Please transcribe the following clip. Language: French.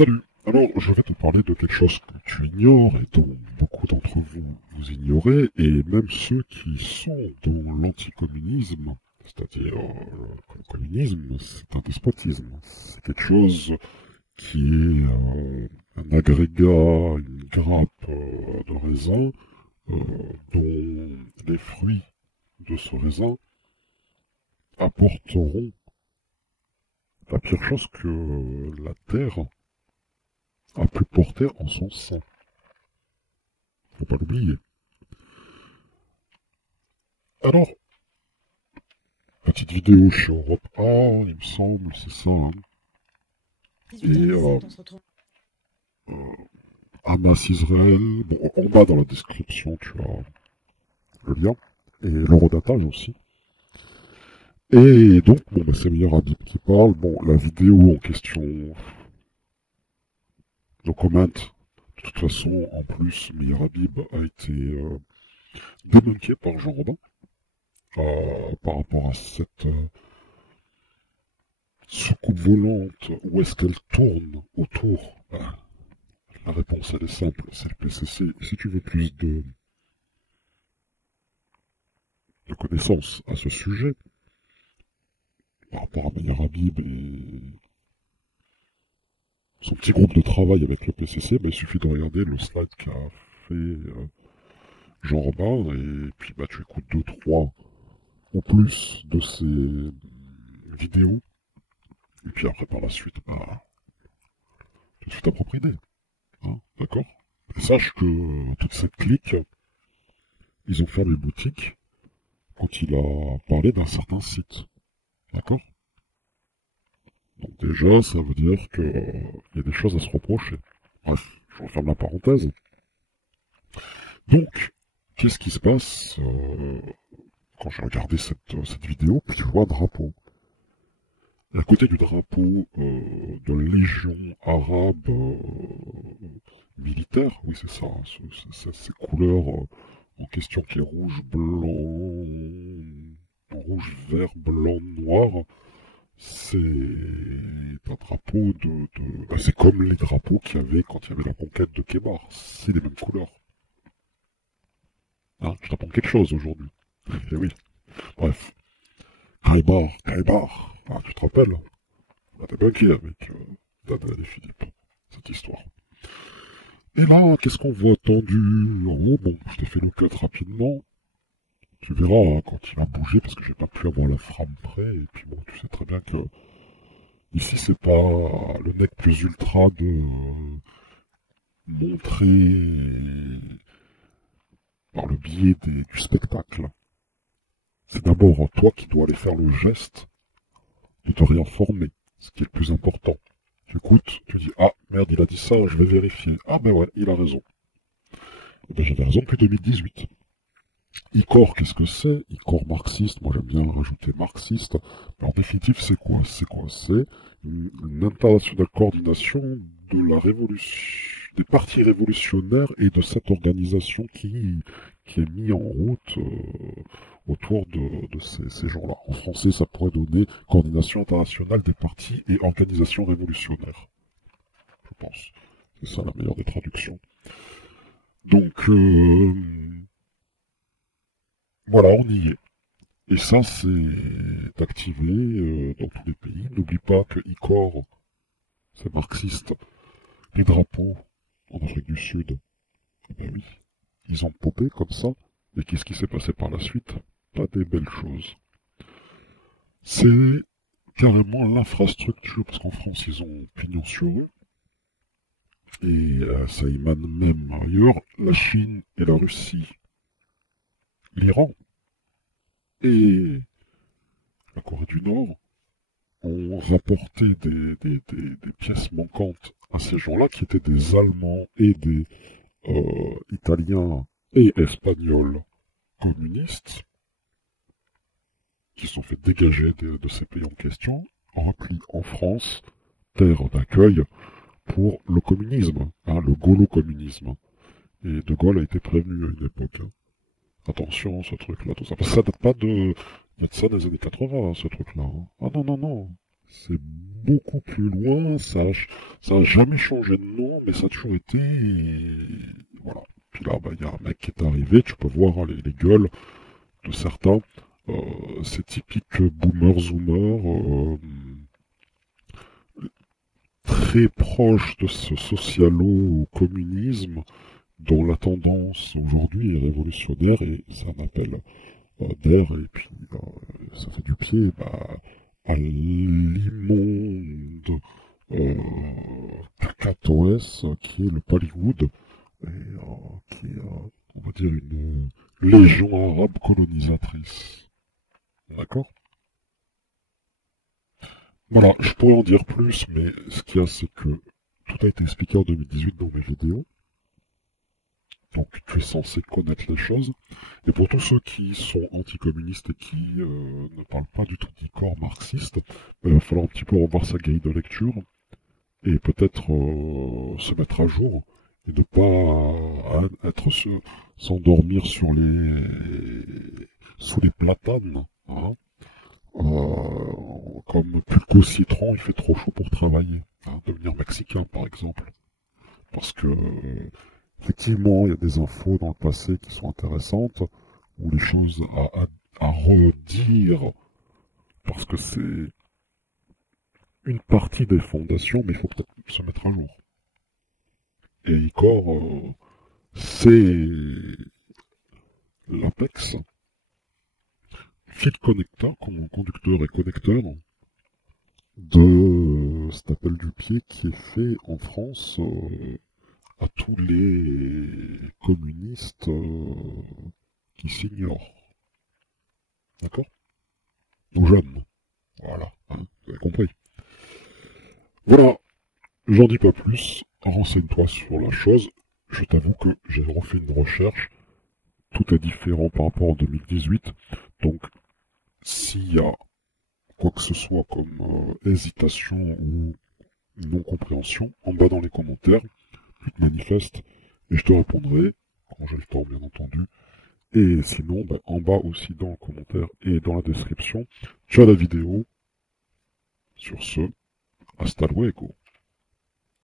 Salut. Alors, je vais te parler de quelque chose que tu ignores et dont beaucoup d'entre vous ignorez, et même ceux qui sont dans l'anticommunisme, c'est-à-dire que le communisme, c'est un despotisme. C'est quelque chose qui est un agrégat, une grappe de raisin, dont les fruits de ce raisin apporteront la pire chose que la terre a pu porter en son sein. Faut pas l'oublier. Alors, petite vidéo chez Europe 1, il me semble, c'est ça. Hein. Et Hamas Israël, bon, en bas dans la description, tu as le lien, et l'eurodatage aussi. Et donc, bon, bah, c'est Meilleur Habib qui parle. Bon, la vidéo en question, no comment. De toute façon, en plus, Meilleur Habib a été démanqué par Jean Robin par rapport à cette soucoupe volante. Où est-ce qu'elle tourne autour? La réponse, elle est simple, c'est le PCC. Et si tu veux plus de connaissances à ce sujet, par rapport à Meilleur Habib et son petit groupe de travail avec le PCC, bah, il suffit de regarder le slide qu'a fait Jean Robin, et puis bah, tu écoutes 2, 3 ou plus de ces vidéos, et puis après par la suite, bah, tu te fais ta propre idée. Hein, d'accord? Et sache que toute cette clique, ils ont fermé boutique quand il a parlé d'un certain site. D'accord? Donc déjà, ça veut dire qu'il y a des choses à se reprocher. Bref, je referme la parenthèse. Donc, qu'est-ce qui se passe quand j'ai regardé cette vidéo, puis je vois un drapeau. Et à côté du drapeau de la Légion arabe militaire, oui c'est ça, hein, ces couleurs en question qui est rouge, blanc, rouge, vert, blanc, noir, c'est un drapeau bah, c'est comme les drapeaux qu'il y avait quand il y avait la conquête de Kébar, c'est les mêmes couleurs. Hein, je t'apprends quelque chose aujourd'hui. Et oui. Bref. Kaibar. Ah, tu te rappelles? On a débunké avec Daniel et Philippe, cette histoire. Et là, qu'est-ce qu'on voit tendu en haut? Bon, je t'ai fait le cut rapidement. Tu verras hein, quand il va bouger, parce que j'ai pas pu avoir la frame près, et puis bon, tu sais très bien que ici c'est pas le nec plus ultra de montrer par le biais du spectacle. C'est d'abord toi qui dois aller faire le geste de te réinformer, ce qui est le plus important. Tu écoutes, tu dis, ah, merde, il a dit ça, je vais vérifier. Ah, ben ouais, il a raison. Eh ben, j'avais raison depuis 2018. ICOR, qu'est-ce que c'est? ICOR marxiste, moi j'aime bien rajouter marxiste. Mais en définitive, c'est quoi? C'est une internationale coordination de la révolution, des partis révolutionnaires et de cette organisation qui est mise en route autour de ces gens-là. En français, ça pourrait donner Coordination internationale des partis et organisations révolutionnaires. Je pense. C'est ça la meilleure des traductions. Donc, voilà, on y est. Et ça, c'est activé dans tous les pays. N'oublie pas que ICOR, c'est marxiste. Les drapeaux en Afrique du Sud, eh ben oui, ils ont popé comme ça. Et qu'est-ce qui s'est passé par la suite? Pas des belles choses. C'est carrément l'infrastructure, parce qu'en France, ils ont pignon sur eux. Et ça émane même ailleurs, la Chine et la Russie, l'Iran et la Corée du Nord ont rapporté des pièces manquantes à ces gens-là, qui étaient des Allemands et des Italiens et Espagnols communistes, qui se sont fait dégager de ces pays en question, repli en France, terre d'accueil pour le communisme, hein, le gaulo-communisme. Et De Gaulle a été prévenu à une époque. Hein. Attention, ce truc-là, tout ça. Parce que ça date pas de... Il y a de ça des années 80, hein, ce truc-là. Hein. Ah non, non, non. C'est beaucoup plus loin, ça a jamais changé de nom, mais ça a toujours été... Voilà. Puis là, il y a un mec qui est arrivé, tu peux voir hein, les gueules de certains. C'est typique boomer-zoomer, très proche de ce socialo-communisme, dont la tendance aujourd'hui est révolutionnaire, et c'est un appel d'air, et puis ça fait du pied à l'immonde cacatoès qui est le Bollywood, et qui est, on va dire, une légion arabe colonisatrice. D'accord? Voilà, je pourrais en dire plus, mais ce qu'il y a, c'est que tout a été expliqué en 2018 dans mes vidéos. Donc tu es censé connaître les choses. Et pour tous ceux qui sont anticommunistes et qui ne parlent pas du tout d'e-corps marxiste, il va falloir un petit peu revoir sa grille de lecture et peut-être se mettre à jour et ne pas s'endormir sous les platanes. Hein. Comme Pulco Citron, il fait trop chaud pour travailler. Hein, devenir mexicain, par exemple. Parce que, effectivement, il y a des infos dans le passé qui sont intéressantes, ou les choses à redire, parce que c'est une partie des fondations, mais il faut peut-être se mettre à jour. Et Icor, c'est l'Apex, fil connecteur, conducteur et connecteur, de cet appel du pied qui est fait en France à tous les communistes qui s'ignorent. D'accord? Nos jeunes. Voilà, hein, vous avez compris. Voilà, j'en dis pas plus, renseigne-toi sur la chose. Je t'avoue que j'ai refait une recherche, tout est différent par rapport à 2018, donc s'il y a quoi que ce soit comme hésitation ou non-compréhension, en bas dans les commentaires, tu te manifestes et je te répondrai, quand j'ai le temps bien entendu. Et sinon, en bas aussi dans le commentaire et dans la description, tu as la vidéo. Sur ce, hasta luego.